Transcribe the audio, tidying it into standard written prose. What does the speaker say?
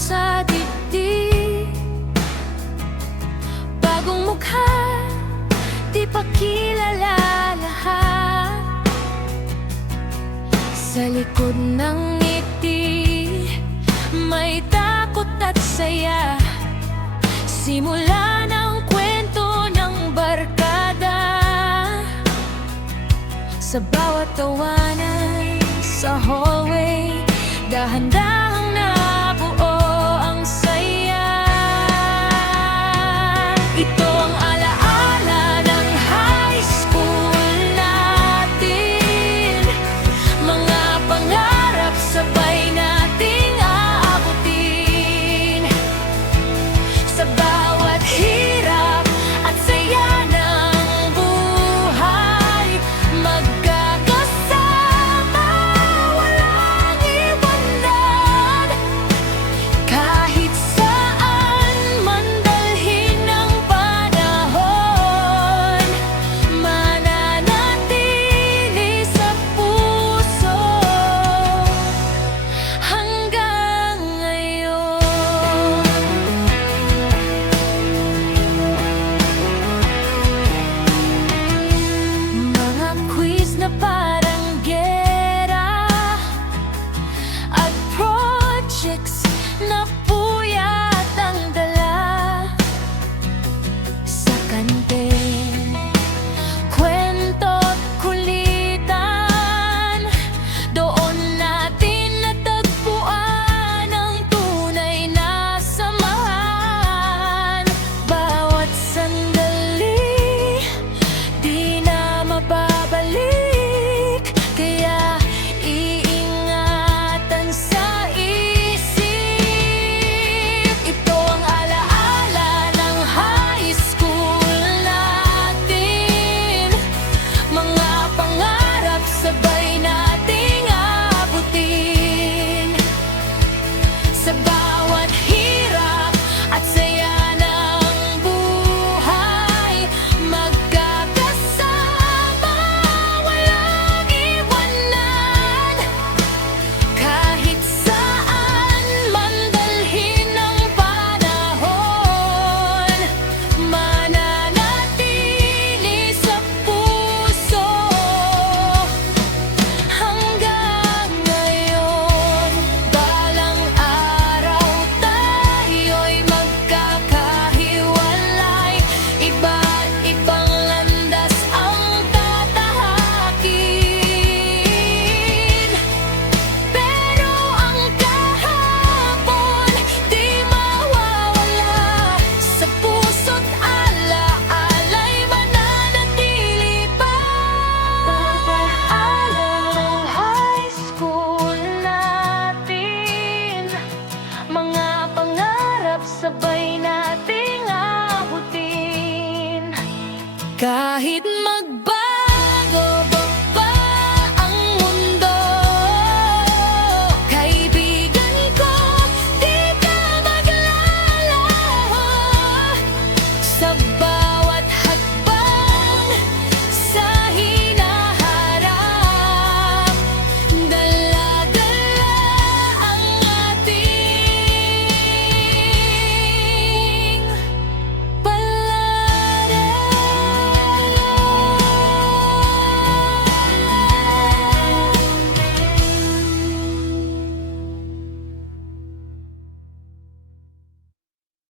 sa dibdib. Bagong mukha, di pa kilala lahat. Sa likod ng ngiti, may takot at saya. Simula ng kwento ng barkada. Sa bawat tawanan sa hallway, dahan-dahang nabuo ang saya. Ito ang alaala ng high school natin. Mga pangarap sabay nating aabutin. Sa bawat hirap at saya ng buhay, magkakasama, walang iwanan. Kahit saan man dalhin ng panahon, mananatili sa puso hanggang ngayon. Mga quiz na parang gera at projects na puyat ang dala. Sa kantin, kwento't kulitan, doon natin natagpuan ang tunay na samahan. Bawat sandali, di na mababalik, kaya iingatan sa isip. Ito ang alaala ng high school natin. Mga pangarap sabay nating abutin. Sa bawat hirap at saya ng buhay, magkakasama, walang iwanan. Kahit saan man dalhin ng panahon, mananatili sa puso hanggang ngayon. Balang araw tayo'y magkakahiwalay, iba't ibang landas ang tatahakin. Pero ang kahapon di mawawala, sa puso't alaala'y mananatili pa. Alaala ng high school natin. Mga pangarap sabay nating abutin. Kahit